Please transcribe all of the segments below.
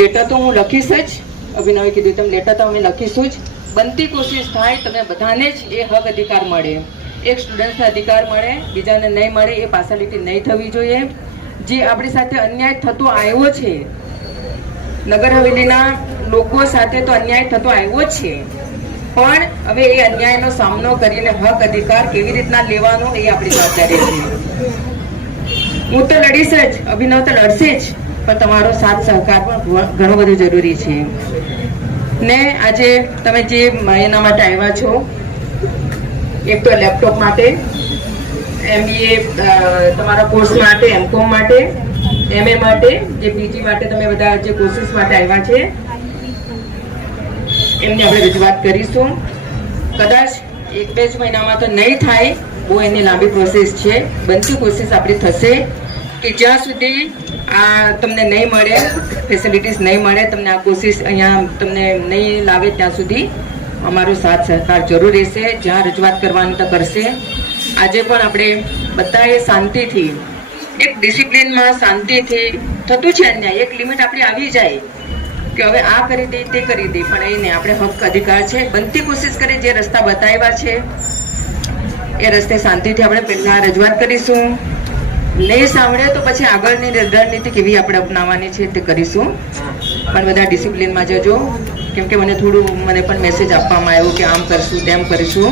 Letter તો હું લખીશ જ, અભિનવે કીધું તેમ લેટર તો અમે લખીશું જ. બનતી કોશિશ થાય તમે બધાને જ એ હક અધિકાર મળે. એક સ્ટુડન્ટને અધિકાર મળે, બીજાને નહીં મળે, એ પાર્શિયાલિટી નહીં થવી જોઈએ. જે આપણી સાથે અન્યાય થતો આવ્યો છે, નગર હવેલીના લોકો સાથે તો અન્યાય થતો આવ્યો જ છે, પણ હવે એ અન્યાયનો સામનો કરીને હક અધિકાર કેવી રીતના લેવાનો એ આપણી જવાબદારી છે. હું તો લડીશ જ, અભિનવ તો લડશે જ, પણ તમારો સાથ સહકાર પણ ઘણો બધો જરૂરી છે. ને આજે તમે જે એના માટે આવ્યા છો, એક તો લેપટોપ માટે, MBA તમારા કોર્સ માટે, MCOM માટે, MA માટે, જે PG માટે તમે બધા જે કોર્સીસ માટે આવ્યા છે એમની આપણે રજૂઆત કરીશું. કદાચ 1-2 જ મહિનામાં તો નહીં થાય, બહુ એની લાંબી પ્રોસેસ છે. બનતી કોશિશ આપણી થશે કે જ્યાં સુધી આ તમને નહીં મળે, ફેસિલિટીઝ નહીં મળે, તમને આ કોશિશ અહીંયા તમને નહીં લાવે ત્યાં સુધી અમારો સાથ સહકાર જરૂર રહેશે. જ્યાં રજૂઆત કરવાની તો કરશે. આજે પણ આપણે બધાએ શાંતિથી, એક ડિસિપ્લિનમાં શાંતિથી થતું છે અન્યાય, એક લિમિટ આપણી આવી જાય કે હવે આ કરી દે તે કરી દે, પણ એ નહીં. આપણે હક અધિકાર છે, બનતી કોશિશ કરી, જે રસ્તા બતાવ્યા છે એ રસ્તે શાંતિથી આપણે પહેલા રજૂઆત કરીશું. નહીં સાંભળે તો પછી આગળની રણનીતિ કેવી આપણે અપનાવવાની છે તે કરીશું. પણ બધા ડિસિપ્લિનમાં જજો, કેમ કે મને પણ મેસેજ આપવામાં આવ્યો કે આમ કરશું તેમ કરીશું.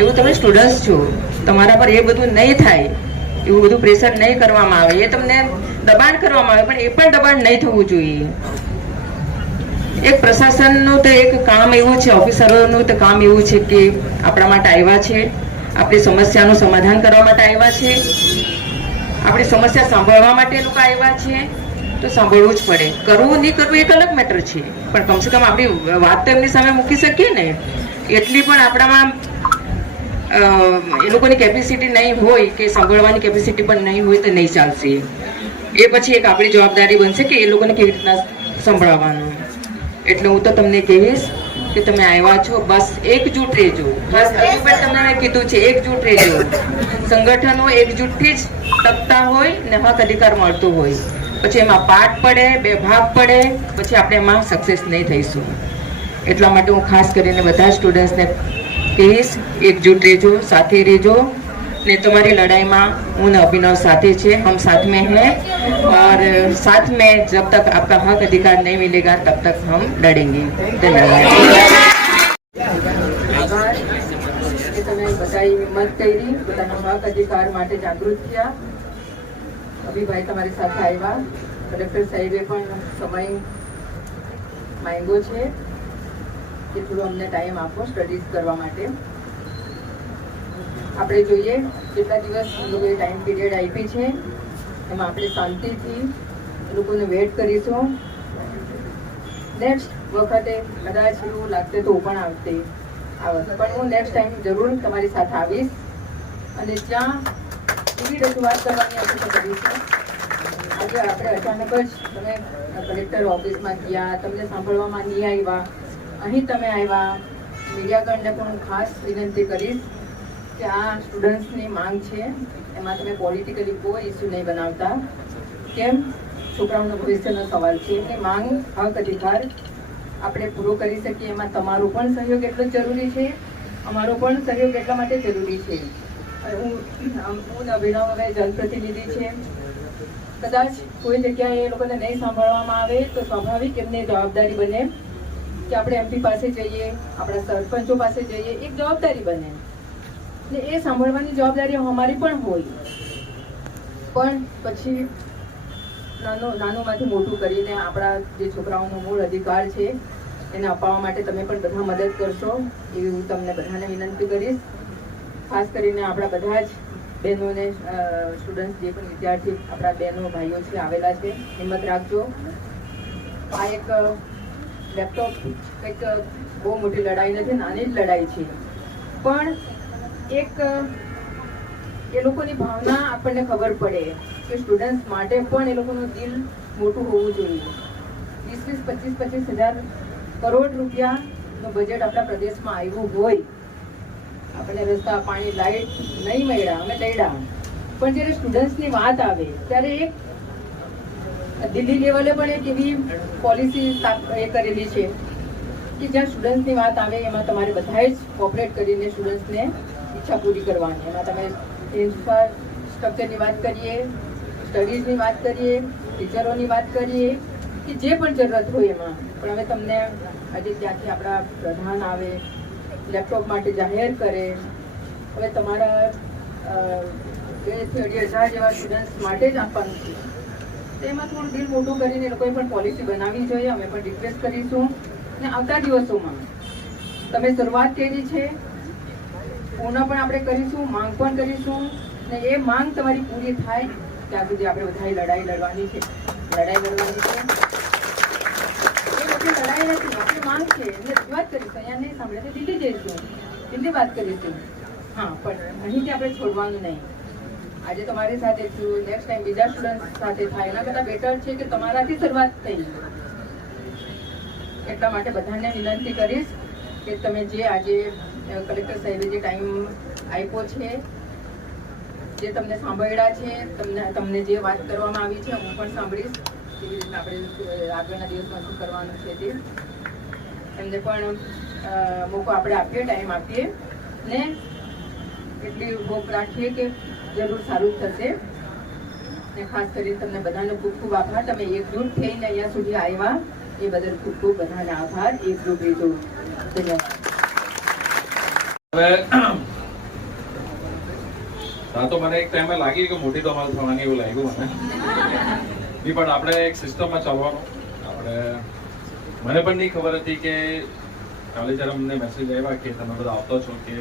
એવું તમે સ્ટુડન્ટ્સ છો, તમારા પર એ બધું નહીં થાય, એવું બધું પ્રેશર નહીં કરવામાં આવે. એ તમને દબાણ કરવામાં આવે, પણ એ પણ દબાણ નહીં થવું જોઈએ. એક પ્રશાસનનું તો એક કામ એવું છે, ઓફિસરોનું તો કામ એવું છે કે આપણા માટે આવ્યા છે, આપણી સમસ્યાનું સમાધાન કરવા માટે આવ્યા છે, આપણી સમસ્યા સાંભળવા માટે લોકો આવ્યા છે, તો સાંભળવું જ પડે. કરવું નહીં કરવું એક અલગ મેટર છે, પણ કમસે કમ આપણી વાત તો એમની સામે મૂકી શકીએ ને. એટલી પણ આપણામાં એ લોકોની કેપેસિટી નહીં હોય કે સાંભળવાની કેપેસિટી પણ નહીં હોય તો નહીં ચાલશે. એ પછી એક આપણી જવાબદારી બનશે કે એ લોકોને કેવી રીતના સંભળાવવાનું. એટલે હું તો તમને કહીશ કે તમે આવ્યા છો, બસ એકજૂટ રહેજો. ખાસ હજુ પણ તમને મેં કીધું છે, એકજૂટ રહેજો. સંગઠનો એકજૂટથી જ ટકતા હોય ને હક અધિકાર મળતો હોય. પછી એમાં પાર્ટ પડે, બે ભાગ પડે, પછી આપણે એમાં સક્સેસ નહીં થઈશું. એટલા માટે હું ખાસ કરીને બધા સ્ટુડન્ટ્સને કહીશ, એકજૂટ રહેજો, સાથે રહેજો. ने तुम्हारी लड़ाई में उन अभिनव साथी छे, हम साथ में हैं और साथ में जब तक आपका हक अधिकार नहीं मिलेगा तब तक हम लड़ेंगे. धन्यवाद. તમે બધાએ હિંમત કરી, પોતાના હક અધિકાર માટે જાગૃત થયા. અભિભાઈ તમારી સાથે આવ્યા, કલેક્ટર સાહેબે પણ સમય માંગ્યો છે કે થોડો અમને ટાઈમ આપો સ્ટડીઝ કરવા માટે. આપણે જોઈએ કેટલા દિવસ લોકોએ ટાઈમ પીરિયડ આપી છે, એમાં આપણે શાંતિથી લોકોને વેટ કરીશું. નેક્સ્ટ વખતે કદાચ એવું લાગશે તો પણ આવશે, પણ હું નેક્સ્ટ ટાઈમ જરૂર તમારી સાથે આવીશ અને ત્યાં એવી રજૂઆત કરવાની આપણે કરીશું. આજે આપણે અચાનક જ તમે કલેક્ટર ઓફિસમાં ગયા, તમને સાંભળવામાં નહીં આવ્યા, અહીં તમે આવ્યા. મીડિયાગણને પણ હું ખાસ વિનંતી કરીશ કે આ સ્ટુડન્ટ્સની માંગ છે, એમાં તમે પોલિટિકલી કોઈ ઇસ્યુ નહીં બનાવતા. કેમ? છોકરાઓનો ભવિષ્યનો સવાલ છે. એમની માંગ, હક અધિકાર આપણે પૂરો કરી શકીએ એમાં તમારો પણ સહયોગ એટલો જ જરૂરી છે, અમારો પણ સહયોગ એટલા માટે જરૂરી છે. હું અભિનવ હવે જનપ્રતિનિધિ છે, કદાચ કોઈ જગ્યાએ એ લોકોને નહીં સાંભળવામાં આવે તો સ્વાભાવિક એમને જવાબદારી બને કે આપણે MP પાસે જઈએ, આપણા સરપંચો પાસે જઈએ, એક જવાબદારી બને ને એ સાંભળવાની જવાબદારી અમારી પણ હોય. પણ પછી નાનુંમાંથી મોટું કરીને આપણા જે છોકરાઓનો મૂળ અધિકાર છે એને અપાવવા માટે તમે પણ બધા મદદ કરશો એવી હું તમને બધાને વિનંતી કરીશ. ખાસ કરીને આપણા બધા જ બહેનોને, સ્ટુડન્ટ જે પણ વિદ્યાર્થી આપણા બહેનો ભાઈઓ છે આવેલા છે, હિંમત રાખજો. આ એક લેપટોપ કંઈક બહુ મોટી લડાઈ નથી, નાની જ લડાઈ છે, પણ એક એ લોકોની ભાવના આપણને ખબર પડે કે સ્ટુડન્ટ્સ માટે પણ એ લોકોનું દિલ મોટું હોવું જોઈએ. 20-25 હજાર કરોડ રૂપિયાનું બજેટ આપણા પ્રદેશમાં આવ્યું હોય, આપણને રસ્તા, પાણી, લાઇટ નહીં મળ્યા, અમે લડ્યા, પણ જ્યારે સ્ટુડન્ટ્સની વાત આવે ત્યારે એક દિલ્હી લેવલે પણ એક એવી પોલિસી એ કરેલી છે કે જ્યાં સ્ટુડન્ટ્સની વાત આવે એમાં તમારે બધાએ જ કોઓપરેટ કરીને સ્ટુડન્ટ્સને ઈચ્છા પૂરી કરવાની. એમાં તમે ઇન્ફ્રાસ્ટ્રક્ચરની વાત કરીએ, સ્ટડીઝની વાત કરીએ, ટીચરોની વાત કરીએ કે જે પણ જરૂરત હોય એમાં. પણ હવે તમને આજે ત્યાંથી આપણા પ્રધાન આવે, લેપટોપ માટે જાહેર કરે, હવે તમારા 2,000 જેવા સ્ટુડન્ટ્સ માટે જ આપવાનું છે. તો એમાં થોડું દિલ મોટું કરીને લોકોએ પણ પોલિસી બનાવવી જોઈએ. અમે પણ રિક્વેસ્ટ કરીશું ને આવતા દિવસોમાં તમે શરૂઆત કરી છે, પૂર્ણ પણ આપણે કરીશું, માંગ પણ કરીશું ને એ માંગ તમારી પૂરી થાય ત્યાં સુધી આપણે બધાએ લડાઈ લડવાની છે. લડાઈ લડવાની છે એ બધી લડાઈ નથી, આપણી માંગ છે. એમને રજૂઆત કરીશું. અહીંયા નહીં સાંભળે તો દિલ્હી જઈશું, દિલ્હી વાત કરીશું. હા, પણ અહીંથી આપણે છોડવાનું નહીં. આજે તમારી સાથે છું, નેક્સ્ટ ટાઈમ બીજા સ્ટુડન્ટ સાથે થાય એના કરતાં બેટર છે કે તમારાથી શરૂઆત થઈ. એટલા માટે બધાને વિનંતી કરીશ કે તમે જે આજે કલેક્ટર સાહેબે જે ટાઈમ આપ્યો છે, જે તમને સાંભળ્યા છે, તમને જે વાત કરવામાં આવી છે હું પણ સાંભળીશ. કેવી રીતના આપણે આગળના દિવસમાં શું કરવાનું છે તે એમને પણ મોકો આપણે આપીએ, ટાઈમ આપીએ ને એટલી હોપ રાખીએ કે જરૂર સારું થશે. ને ખાસ કરીને તમને બધાનો ખૂબ ખૂબ આભાર. તમે એકજૂટ થઈને અહીંયા સુધી આવ્યા એ બદલ ખૂબ ખૂબ બધાને આભાર. એકજૂટ રહેજો. ધન્યવાદ. હા, તો મને એક ટાઈમે લાગી કે મોટી ધમાલ થવાની એવું લાગ્યું મને. પણ આપણે એક સિસ્ટમમાં ચાલવાનું. મને પણ નહીં ખબર હતી કે કાલે જ્યારે અમને મેસેજ આવ્યા કે તમે બધા આવતા છો કે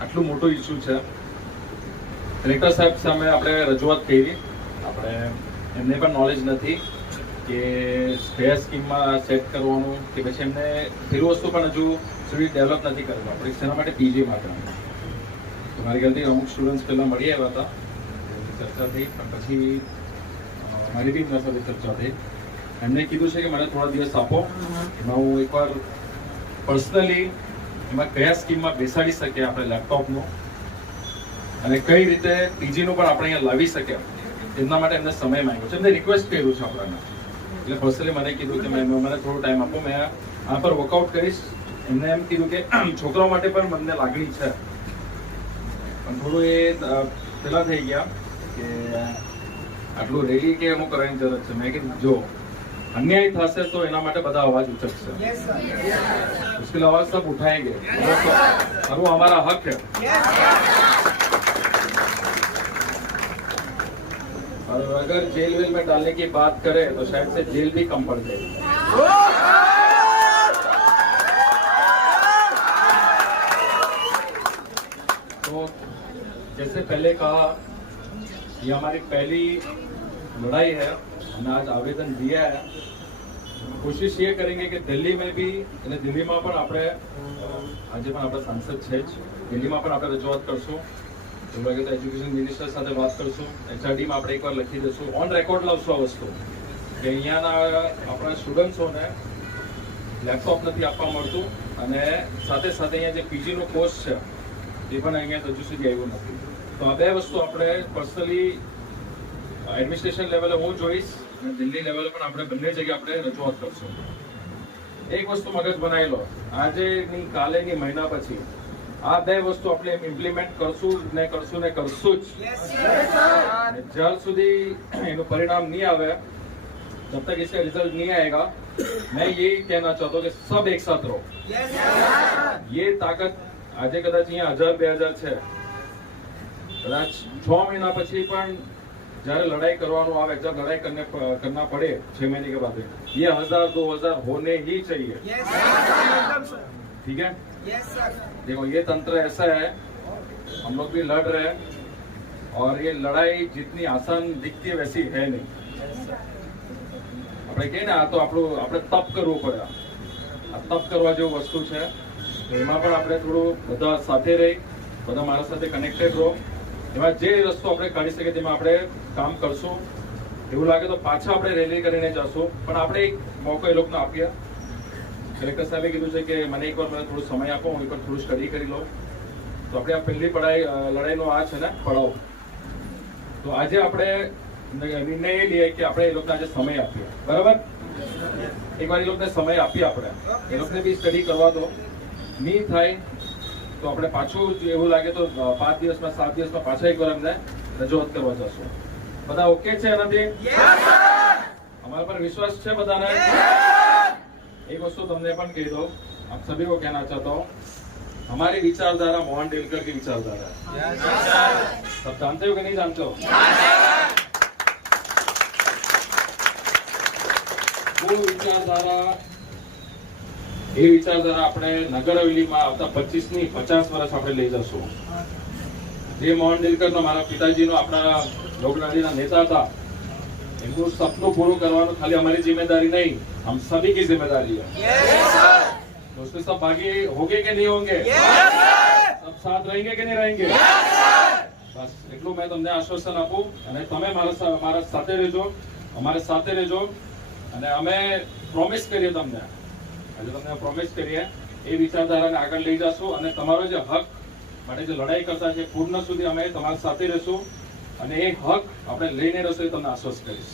આટલું મોટું ઇસ્યુ છે. કલેક્ટર સાહેબ સામે આપણે રજૂઆત કરી. આપણે એમને પણ નોલેજ નથી કે સ્પેર સ્કીમમાં સેટ કરવાનું કે પછી એમને પેલું વસ્તુ પણ હજુ સુધી ડેવલપ નથી કરેલું. આપણે શેના માટે પીજી માટે. મારી ગલતી અમુક સ્ટુડન્ટ્સ પહેલાં મળી આવ્યા હતા, ચર્ચા થઈ, પણ પછી મારી બી એમના સાથે ચર્ચા થઈ. એમને કીધું છે કે મને થોડા દિવસ આપો, એમાં હું એકવાર પર્સનલી એમાં કયા સ્કીમમાં બેસાડી શકીએ આપણે લેપટોપનું અને કઈ રીતે પીજીનું પણ આપણે અહીંયા લાવી શકીએ એમના માટે એમને સમય માંગ્યો છે. એમને રિક્વેસ્ટ કર્યું છે આપણને. એટલે પર્સનલી મને કીધું કે મને થોડો ટાઈમ આપો, મેં આ પર વર્કઆઉટ કરીશ. એમને એમ કીધું કે છોકરાઓ માટે પણ મને લાગણી છે, પણ થોડું એ પેલા થઈ ગયા કે આટલું રેલી કે અમુક કરવાની જરૂર છે. મેં કીધું જો अन्याय થશે તો એના માટે બધા અવાજ ઉઠશે. उसके आवाज सब उठाएंगे और वो हमारा हक है. और अगर जेल वेल में डालने की बात करें तो शायद से जेल भी कम पड़ जाएगी. तो जैसे पहले कहा, ये हमारी पहली लड़ाई है. हमने आज आवेदन दिया है. कोशिश ये करेंगे कि दिल्ली में भी અને દિલ્હીમાં પણ આપણે આજે પણ આપણા સાંસદ છે જ, દિલ્હીમાં પણ આપણે રજૂઆત કરશું. એવું લાગે તો એજ્યુકેશન મિનિસ્ટર સાથે વાત કરશું, HRDમાં આપણે એકવાર લખી દઈશું, ઓન રેકોર્ડ લાવશું આ વસ્તુ કે અહીંયાના આપણા સ્ટુડન્ટ્સોને લેપટોપ નથી આપવા મળતું અને સાથે સાથે અહીંયા જે પીજીનો કોર્સ છે એ પણ અહીંયા હજુ સુધી આવ્યું નથી. તો આ બે વસ્તુ આપણે પર્સનલી એડમિનિસ્ટ્રેશન લેવલે હું જોઈશ અને દિલ્હી લેવલે પણ આપણે બંને જગ્યાએ આપણે રજૂઆત કરશું. એક વસ્તુ મગજ બનાવી લો, આજે ની કાલે ની મહિના પછી આ બે વસ્તુ આપણે ઇમ્પ્લિમેન્ટ કરશું જ. જ્યાં સુધી એનું પરિણામ નહીં આવે, जब तक इसका रिजल्ट नहीं आएगा, मैं ये कहना चाहता हूँ कि सब एक साथ रहो. ये ताकत આજે કદાચ અહીંયા 1000-2000 છે, કદાચ 6 મહિના પછી પણ जब लड़ाई करवानो आवे, जब लड़ाई करना पड़े 6 महीने के बाद, ये 1000-2000 होने ही चाहिए. ठीक है? देखो ये तंत्र ऐसा है, हम लोग भी लड़ रहे हैं और ये लड़ाई जितनी आसान दिखती है वैसी है नहीं. આપણે કહીએ ને આ તો આપણે તપ કરવું પડે. આ તપ કરવા જેવું વસ્તુ છે. એમાં પણ આપણે થોડું બધા સાથે રહી, બધા મારા સાથે કનેક્ટેડ રહો. એમાં જે રસ્તો આપણે કાઢી શકીએ તેમાં આપણે કામ કરશું. એવું લાગે તો પાછા આપણે રેલી કરીને જશું, પણ આપણે એક મોકો એ લોકોને આપીએ. કલેક્ટર સાહેબે કીધું છે કે મને થોડો સમય આપો, હું એકવાર થોડું સ્ટડી કરી લઉં. તો આપણે આ પહેલી લડાઈનો આ છે ને પડાવ. તો આજે આપણે નિર્ણય એ લઈએ કે આપણે એ લોકોને આજે સમય આપીએ, બરાબર? એકવાર એ લોકોને સમય આપીએ, આપણે એ લોકોને બી સ્ટડી કરવા દો. નહીં થાય તો આપણે પાછું એવું લાગે તો 5 દિવસમાં 7 દિવસમાં પાછા એકવાર અમને રજૂઆત કરવા જશું. બધા ઓકે છે એનાથી? हमारे पर विश्वास है बताना है. एक वस्तु तुमने अपन कह दो, आप सभी को कहना चाहता हूँ, हमारी विचारधारा मोहन डेलकर की विचारधारा है. सब जानते हो कि नहीं जानते हो? वो विचारधारा એ વિચારધારા આપણે નગર હવેલીમાં આવતા 25 ની 50 વર્ષ આપણે લઈ જશું. જે મોહન ડેલકર મારા પિતાજીનો આપણા લોકનાડીના નેતા હતા, इनको सपनों पूरा करवाना खाली हमारी जिम्मेदारी नहीं, हम सभी की जिम्मेदारी है. तो उसमें सब भागी होंगे कि नहीं होंगे? सब साथ रहेंगे कि नहीं रहेंगे? बस એટલું મેં તમને આશ્વાસન આપું અને તમે મારા સાથે રહેજો, અમારે સાથે રહેજો અને અમે પ્રોમિસ કરીએ તમને, આજે તમને પ્રોમિસ કરીએ એ વિચારધારાને આગળ લઈ જશું અને તમારો જે હક માટે જે લડાઈ કરતા છે પૂર્ણ સુધી અમે તમારી સાથે રહેશું અને એ હક આપણે લઈને રહેશું એ તમને આશ્વસ્ત કરીશ.